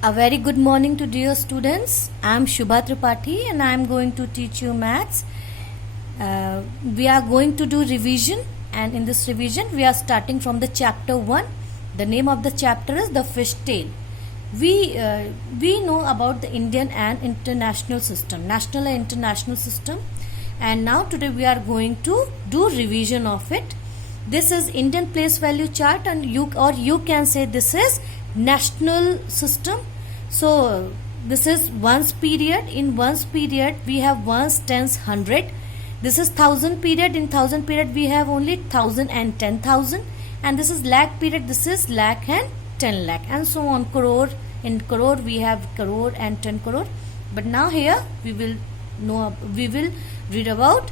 A very good morning to dear students. I am Shubha Tripathi and I am going to teach you maths. We are going to do revision, and in this revision we are starting from the chapter 1. The name of the chapter is the fish tail. We know about the Indian and international system, national and international system, and now today we are going to do revision of it. This is Indian place value chart, and you can say this is national system. So this is ones period. In ones period we have ones, tens, hundred. This is thousand period. In thousand period we have only thousand and 10,000, and this is lakh period. This is lakh and 10 lakh, and so on. Crore, in crore we have crore and 10 crore. But now here we will read about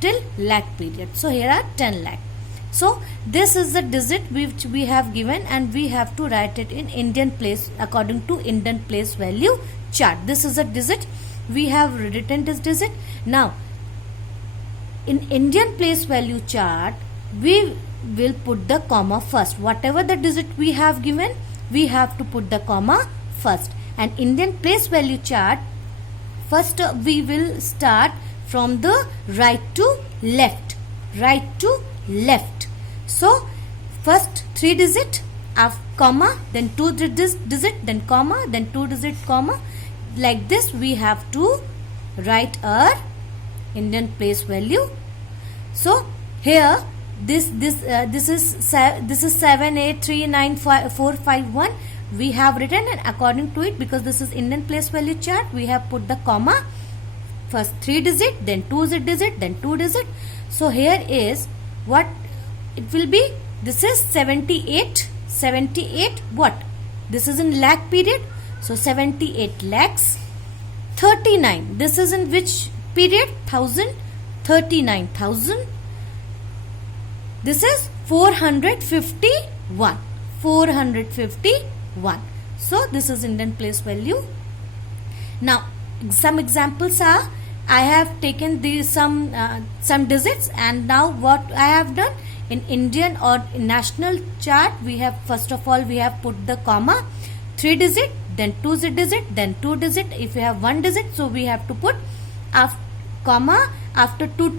till lakh period. So here are 10 lakh. So this is the digit which we have given, and we have to write it in Indian place according to Indian place value chart. This is a digit. We have written this digit. Now in Indian place value chart we will put the comma first. Whatever the digit we have given, we have to put the comma first. And Indian place value chart, first we will start from the right to left. Right to left. So first 3 digit of comma, then 2 digit, then comma, then 2 digit, comma. Like this we have to write our Indian place value. So here this is 7 8 3 9 5 4 5 1 we have written, and according to it, because this is Indian place value chart, we have put the comma first 3 digit, then 2 digit, then 2 digit. So here is what it will be. This is 78 what? This is in lakh period, so 78 lakhs. 39, this is in which period? 1000. 39,000. This is 451. So this is Indian place value. Now some examples are, I have taken these some digits, and now what I have done in Indian or national chart, we have first of all we have put the comma 3 digit, then 2 digit, then 2 digit. If you have 1 digit, so we have to put comma after 2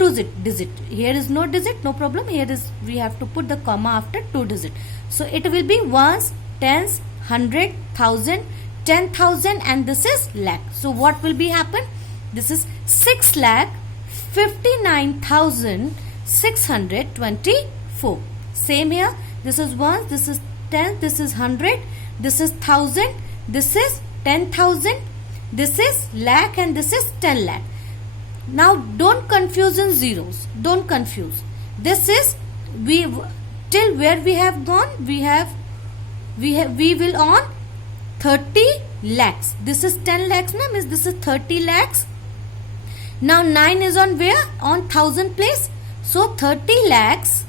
digit. Here is no digit, no problem. Here is we have to put the comma after 2 digit. So it will be ones, tens, 100, 1000, 10,000, and this is lakh. So what will be happen? This is 6,59,624. Same here. This is ones, this is 10, this is 100, this is 1000, this is 10,000, this is lakh, and this is 10 lakh. Now don't confuse in zeros. Don't confuse. This is till where we have gone. We will on 30 lakhs. This is 10 lakhs, na, means this is 30 lakhs. Now 9 is on where? On 1000 place. So 30 lakhs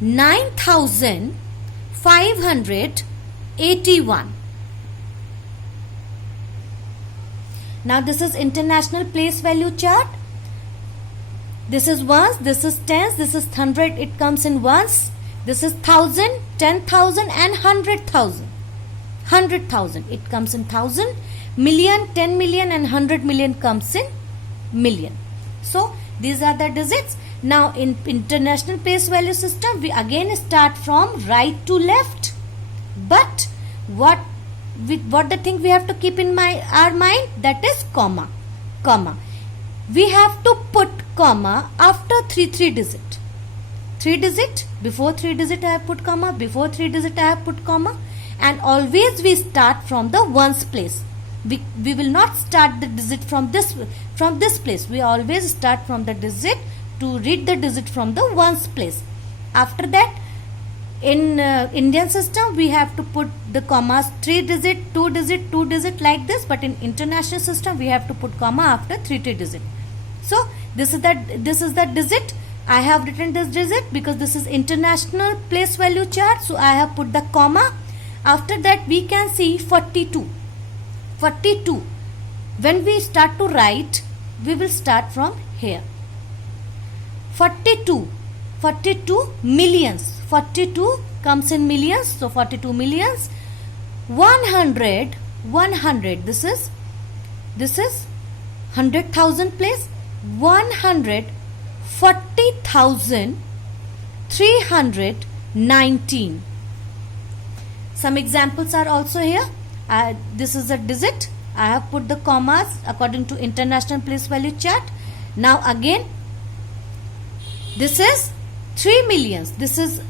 9,581. Now this is international place value chart. This is ones, this is tens, this is 100. It comes in ones. This is 1000, 10,000, and 100,000. 100,000. It comes in 1000. Million, 10 million, and 100 million comes in million. So these are the digits. Now in international place value system, we again start from right to left. But what the thing we have to keep in our mind, that is comma. We have to put comma after 3 digit. 3 digit, before 3 digit I have put comma, before 3 digit I have put comma, and always we start from the ones place. We will not start the digit from this place. We always start from the digit to read the digit from the ones place. After that, in Indian system we have to put the commas 3 digit, 2 digit, 2 digit, like this. But in international system we have to put comma after 3 digit. So this is the digit. I have written this digit because this is international place value chart. So I have put the comma. After that we can see 42. 42. When we start to write, we will start from here. 42 millions. 42 comes in millions, so 42 millions. 100 100. This is 100,000 place. 140,319. Some examples are also here. This is a digit. I have put the commas according to international place value chart. Now again, this is 3 millions. This is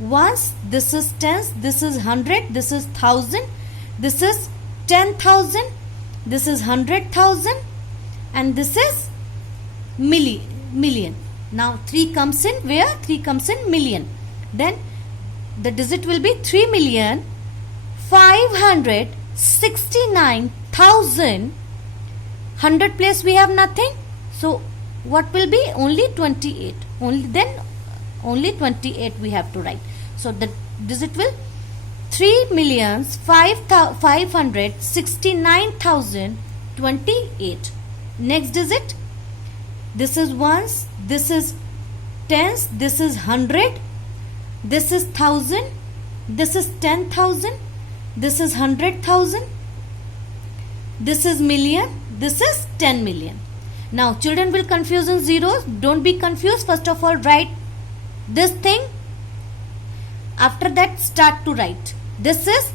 ones, this is tens, this is 100, this is 1000, this is 10,000, this is 100,000, and this is million. Now 3 comes in where? 3 comes in million. Then the digit will be 3,569,000. 100 place we have nothing. So what will be? Only 28. Only 28 we have to write. So the digit will 3,569,028. Next digit. This is ones, this is tens, this is 100, this is 1000, this is 10,000, this is 100,000, this is million, this is 10 million. Now children will confuse in zeros. Don't be confused. First of all, write this thing. After that, start to write. This is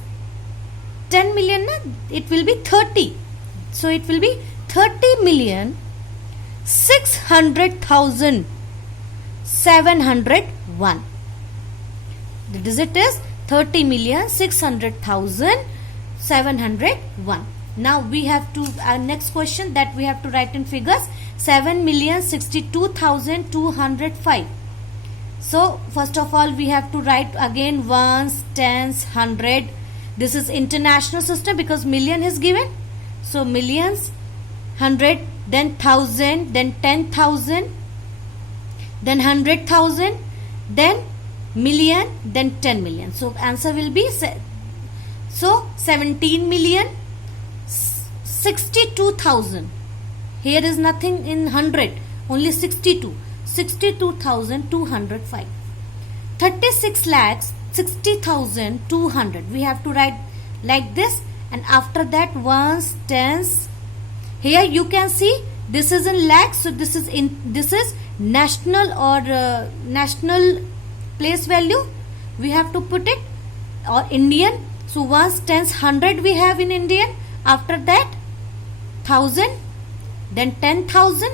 10 million. It will be 30. So it will be 30,600,701. The digit is 30,600,701. Now we have to, next question that we have to write in figures, 7,062,205. So first of all we have to write again ones, tens, 100. This is international system because million is given. So millions, 100, then 1000, then 10,000, then 100,000, then million, then 10 million. So answer will be 17,062,000. Here is nothing in 100, only 62. 62,205. 36,60,200. We have to write like this, and after that ones, tens. Here you can see this is in lakhs, so this is national or national place value. We have to put it, or Indian. So ones, tens, 100 we have in Indian. After that 1000, then 10,000,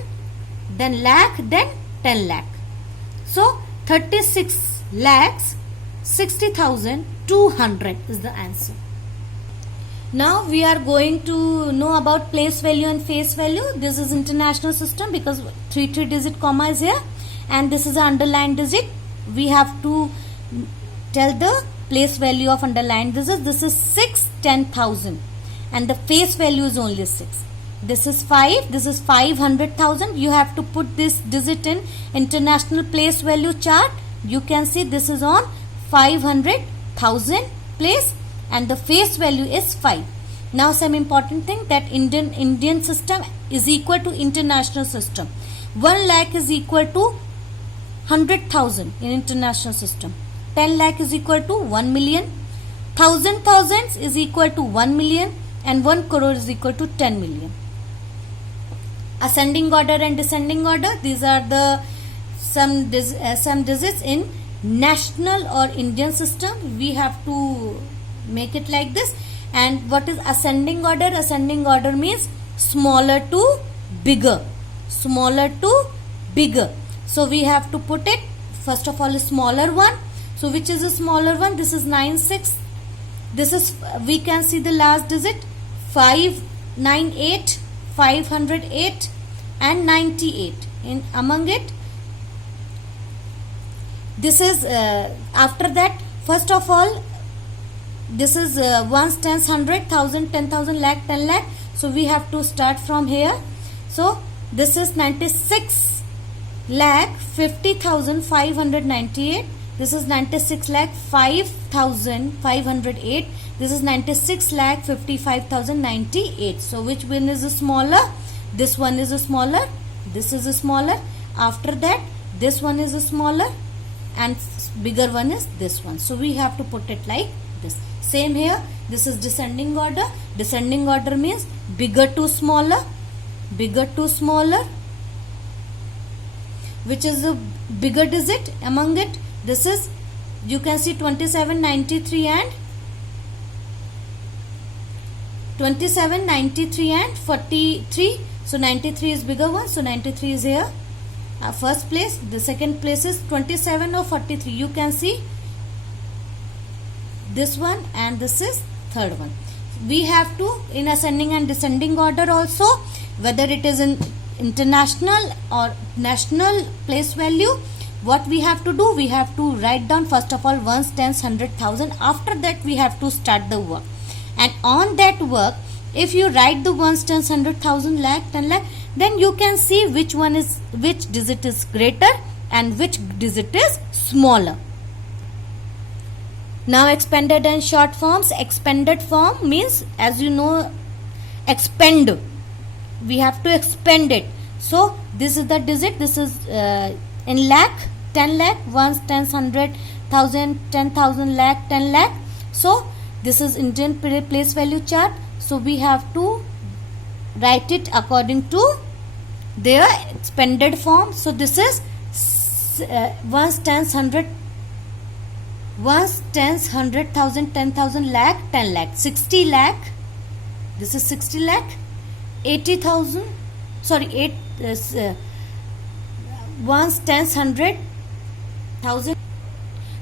then lakh, then 10 lakh. So 36,60,200 is the answer. Now we are going to know about place value and face value. This is international system because 3 digit comma is here, and this is an underlined digit. We have to tell the place value of underlined digit. This is 6, 10,000, and the face value is only 6. This is 5, this is 500,000. You have to put this digit in international place value chart. You can see this is on 500,000 place, and the face value is 5. Now some important thing, that Indian system is equal to international system. 1 lakh is equal to 100,000 in international system. 10 lakh is equal to 1 million. 1,000 thousands is equal to 1 million, and 1 crore is equal to 10 million. Ascending order and descending order, these are the some digits in national or Indian system. We have to make it like this. And what is ascending order? Ascending order means smaller to bigger. Smaller to bigger. So we have to put it, first of all, a smaller one. So which is a smaller one? This is 96. This is, we can see the last digit, 598, 508 and 98. In among it, this is after that, first of all, this is ones, tens, 100, 1000, 10,000, lakh, 10 lakh. So we have to start from here. So this is 96 lakh 50,598. This is 96 lakh 5,508. This is 96 lakh 55,098. So which one is a smaller? This one is a smaller. This is a smaller. After that, this one is a smaller, and bigger one is this one. So we have to put it like this. Same here, this is descending order. Descending order means bigger to smaller, bigger to smaller. Which is the bigger digit among it? This is, you can see 27, 93 and 27, 93 and 43. So 93 is bigger one. So 93 is here. First place. The second place is 27 or 43. You can see this one, and this is third one. We have to, in ascending and descending order also, whether it is in international or national place value, what we have to do, we have to write down first of all ones, tens, 100,000. After that we have to start the work, and on that work, if you write the ones, tens, 100,000, lakh, 10 lakh, then you can see which digit is greater and which digit is smaller. Now expanded and short forms. Expanded form means, as you know, expand. We have to expand it. So this is the digit. This is in lakh, 10 lakh, ones, tens, 100,000, 10,000, lakh, 10 lakh. So this is Indian place value chart. So we have to write it according to their expanded form. So this is ones, tens, 100, ones, tens, 100,000, 10,000, lakh, 10 lakh, 60 lakh. This is 60 lakh. 80,000, sorry, 8 ones, tens, 100,000.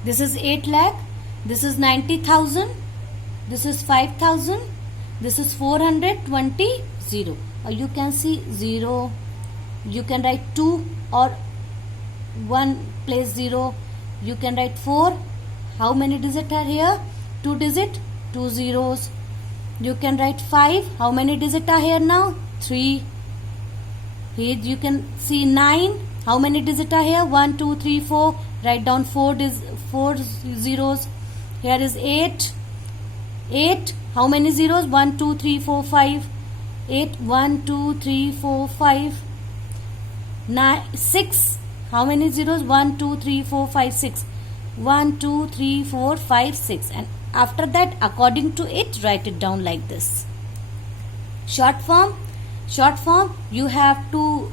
This is 8 lakh. This is 90,000. This is 5,000. This is 420, 0. Or you can see 0. You can write 2 or 1 place 0. You can write 4. How many digits are here? 2 digit, 2 zeros. You can write 5. How many digits are here now? 3. Here you can see 9. How many digits are here? 1, 2, 3, 4. Write down 4 zeros. Here is 8. 8. How many zeros? 1, 2, 3, 4, 5. 8. 1, 2, 3, 4, 5. 9. 6. How many zeros? 1, 2, 3, 4, 5, 6. 1, 2, 3, 4, 5, 6. And after that, according to it, write it down like this. Short form, you have to,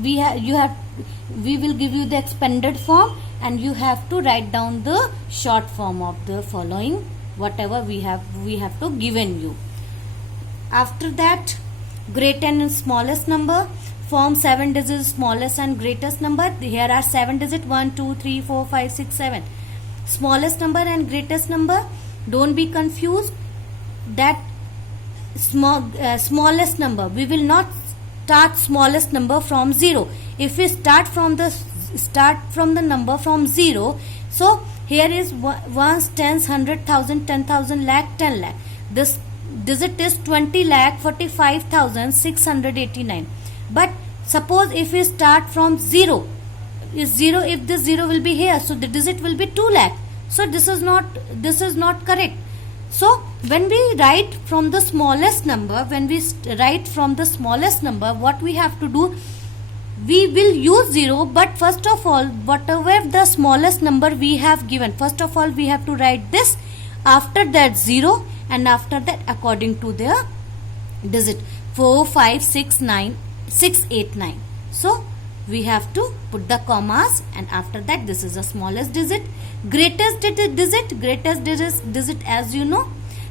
we will give you the expanded form, and you have to write down the short form of the following, whatever we have to given you. After that, great and smallest number. Form 7 digits, smallest and greatest number. Here are 7 digits, 1, 2, 3, 4, 5, 6, 7. Smallest number and greatest number. Don't be confused. That smallest number, we will not start smallest number from 0. If we start from the number from 0, so here is ones, tens, 100,000, 10,000, lakh, 10 lakh. This digit is 20 lakh 45,689. But suppose if we start from 0, is 0, if this 0 will be here, so the digit will be 2 lakh. So this is not correct. So when we write from the smallest number, what we have to do, we will use 0, but first of all, whatever the smallest number we have given, first of all we have to write this, after that 0, and after that according to their digit 4, 5, 6, 9, 6, 8, 9. So we have to put the commas, and after that this is the smallest digit. Greatest digit, as you know,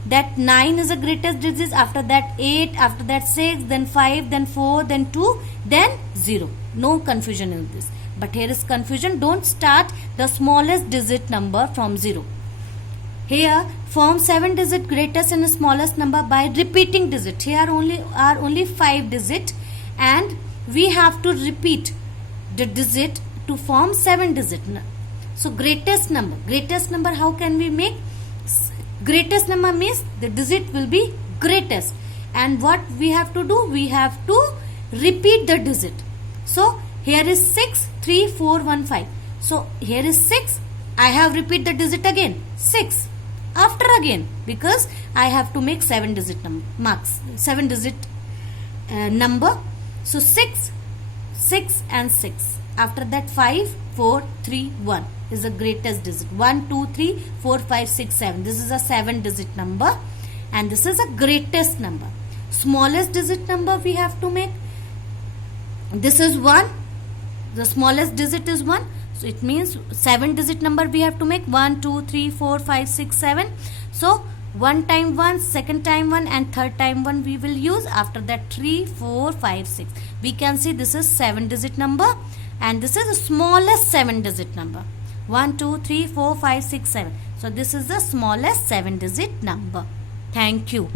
that 9 is the greatest digit. After that 8, after that 6, then 5, then 4, then 2, then 0. No confusion in this. But here is confusion. Don't start the smallest digit number from 0. Here form 7 digit greatest and smallest number by repeating digit. Here are only 5 digit, and we have to repeat the digit to form 7 digit. So greatest number, how can we make? Greatest number means the digit will be greatest, and what we have to do, we have to repeat the digit. So here is 6, 3, 4, 1, 5. So here is 6. I have repeat the digit again, 6. After again, because I have to make 7 digit number. So 6 and 6. after that 5 4 3 1 is the greatest digit. 1 2 3 4 5 6 7, this is a 7 digit number and this is a greatest number. Smallest digit number we have to make, this is 1, the smallest digit is 1, so it means 7 digit number we have to make. 1 2 3 4 5 6 7, so one time 1, second time 1 and third time 1 we will use. After that 3 4 5 6, we can see this is 7 digit number and this is the smallest 7 digit number. 1 2 3 4 5 6 7, so this is the smallest 7 digit number. Thank you.